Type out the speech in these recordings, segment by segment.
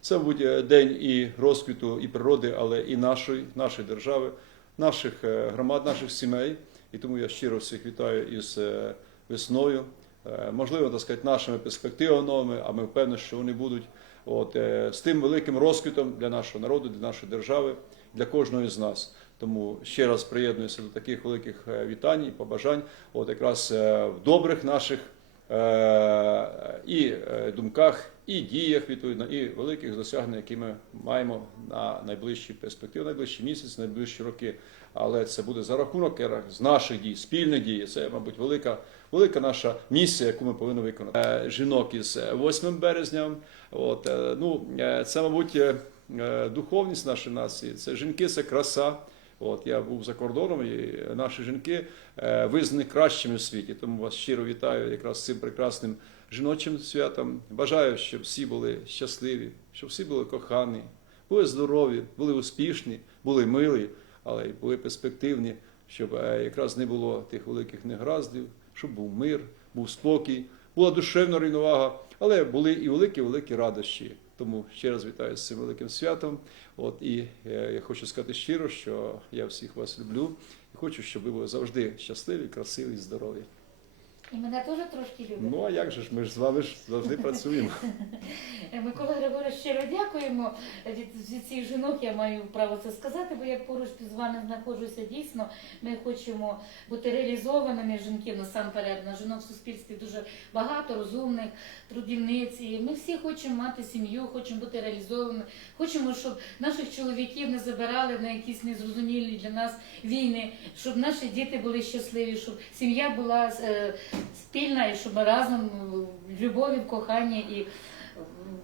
Це буде день і розквіту і природи, але і нашої, нашої держави, наших е, громад, наших сімей. І тому я щиро всіх вітаю із е, весною. Е, Можливо, так сказати, нашими перспективами новими, а ми впевнені, що вони будуть от, з тим великим розквітом для нашого народу, для нашої держави, для кожного з нас. Тому ще раз приєднуюся до таких великих вітань і побажань, от якраз в добрих наших і е, думках, і діях, відповідно, і великих досягнень, які ми маємо на найближчі перспективи, найближчі місяці, найближчі роки. Але це буде за рахунок е, з наших дій, спільних дій. Це, мабуть, велика, велика наша місія, яку ми повинні виконати. Е, Жінок із е, 8 березня. От, е, ну, е, це, мабуть, е, е, духовність нашої нації. Це жінки, це краса. От я був за кордоном, і наші жінки е, визнані кращими у світі. Тому вас щиро вітаю якраз цим прекрасним жіночим святом. Бажаю, щоб всі були щасливі, щоб всі були кохані, були здорові, були успішні, були милі, але й були перспективні, щоб е, якраз не було тих великих негараздів, щоб був мир, був спокій, була душевна рівновага, але були і великі великі радощі. Тому ще раз вітаю з цим великим святом. От і е, я хочу сказати щиро, що я всіх вас люблю і хочу, щоб ви були завжди щасливі, красиві, здорові. І мене теж трошки любить. Ну а як же ж ми ж з вами ж завжди працюємо. Микола Григорович, щиро дякуємо. Від, від цих жінок я маю право це сказати, бо я поруч з вами знаходжуся дійсно. Ми хочемо бути реалізованими жінків насамперед. На жінок в суспільстві дуже багато розумних, трудівниць. І ми всі хочемо мати сім'ю, хочемо бути реалізованими. Хочемо, щоб наших чоловіків не забирали на якісь незрозумілі для нас війни, щоб наші діти були щасливі, щоб сім'я була е, спільна і щоб ми разом е, в любові, в коханні і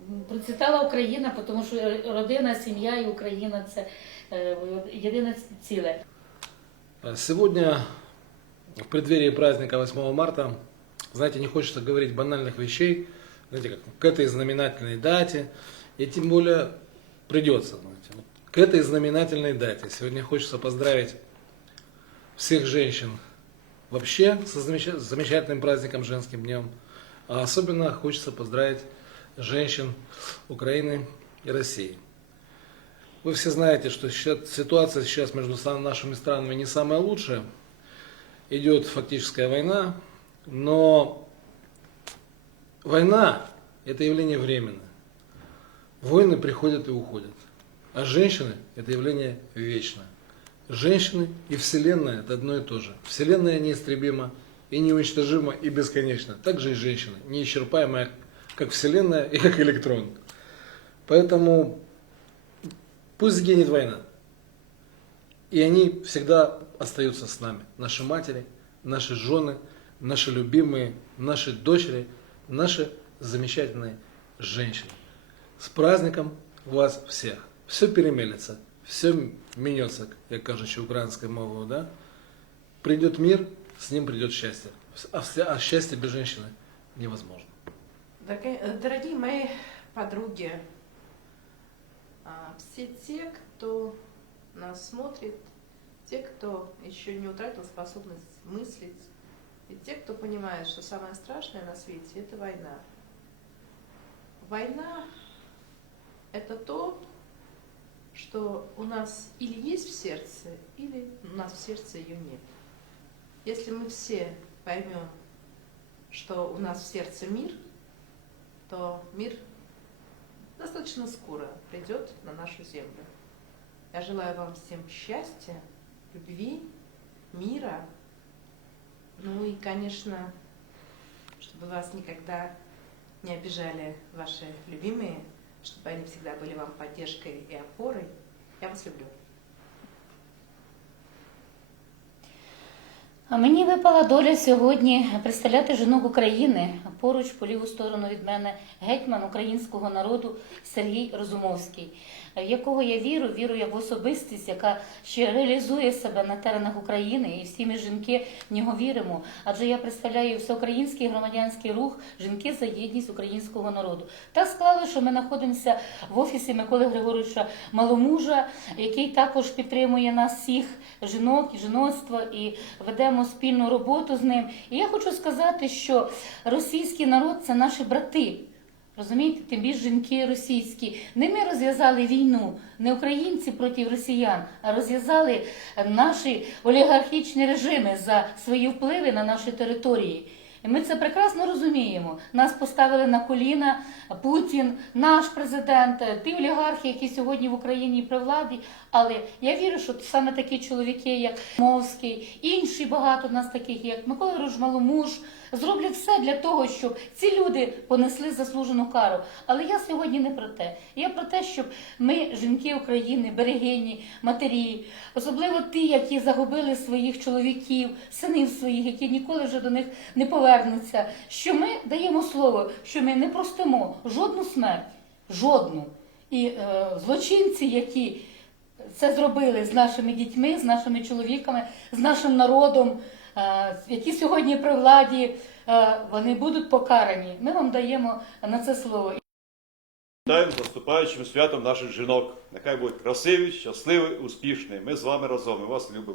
м, процвітала Україна, тому що родина, сім'я і Україна це е, єдине ціле. Сегодня, в преддверии праздника 8 марта, знаете, не хочется говорить банальных вещей, знаете, как к этой знаменательной дате, и тем более придется, знаете, вот к этой знаменательной дате. Сегодня хочется поздравить всех женщин вообще со замечательным праздником женским днем, а особенно хочется поздравить женщин Украины и России. Вы все знаете, что ситуация сейчас между нашими странами не самая лучшая. Идет фактическая война, но война – это явление временное. Войны приходят и уходят. А женщины – это явление вечное. Женщины и Вселенная – это одно и то же. Вселенная неистребима и неуничтожима и бесконечна. Также и женщина, неисчерпаемая, как Вселенная и как электрон. Поэтому Пусть сгинет война. И они всегда остаются с нами. Наши матери, наши жены, наши любимые, наши дочери, наши замечательные женщины. С праздником вас всех. Все перемелится, все менется, как кажучи украинской мовою, да? Придет мир, с ним придет счастье. А, а счастье без женщины невозможно. Э, дорогие мои подруги, а, все те, кто нас смотрит, те, кто еще не утратил способность мыслить, и те, кто понимает, что самое страшное на свете – это война. Война – это то, что у нас или есть в сердце, или у нас в сердце ее нет. Если мы все поймем, что у нас в сердце мир, то мир достаточно скоро придет на нашу землю. Я желаю вам всем счастья, любви, мира, ну и, конечно, чтобы вас никогда не обижали ваши любимые, чтобы они всегда были вам поддержкой и опорой. Я вас люблю. А мені випала доля сьогодні представляти жінок України. Поруч по ліву сторону від мене гетьман українського народу Сергій Розумовський, в якого я вірю, вірю я в особистість, яка ще реалізує себе на теренах України, і всі ми жінки в нього віримо. Адже я представляю всеукраїнський громадянський рух Жінки за єдність українського народу. Так склали, що ми знаходимося в офісі Миколи Григоровича Маломужа, який також підтримує нас всіх жінок і жіноцтва, і ведемо спільну роботу з ним. І я хочу сказати, що російський народ це наші брати. Розумієте, тим більше жінки російські. Не ми розв'язали війну, не українці проти росіян, а розв'язали наші олігархічні режими за свої впливи на наші території. І ми це прекрасно розуміємо. Нас поставили на коліна Путін, наш президент, ті олігархи, які сьогодні в Україні при владі. Але я вірю, що саме такі чоловіки, як Мовський, інші багато нас таких, як Микола Григорович зроблять все для того, щоб ці люди понесли заслужену кару. Але я сьогодні не про те. Я про те, щоб ми, жінки України, берегині, матері, особливо ті, які загубили своїх чоловіків, синів своїх, які ніколи вже до них не повернуться, що ми даємо слово, що ми не простимо жодну смерть, жодну. І е, злочинці, які це зробили з нашими дітьми, з нашими чоловіками, з нашим народом, е, які сьогодні при владі, е, вони будуть покарані. Ми вам даємо на це слово. Вітаємо з наступаючим святом наших жінок. Нехай будуть красиві, щасливі, успішні. Ми з вами разом. Ми вас любимо.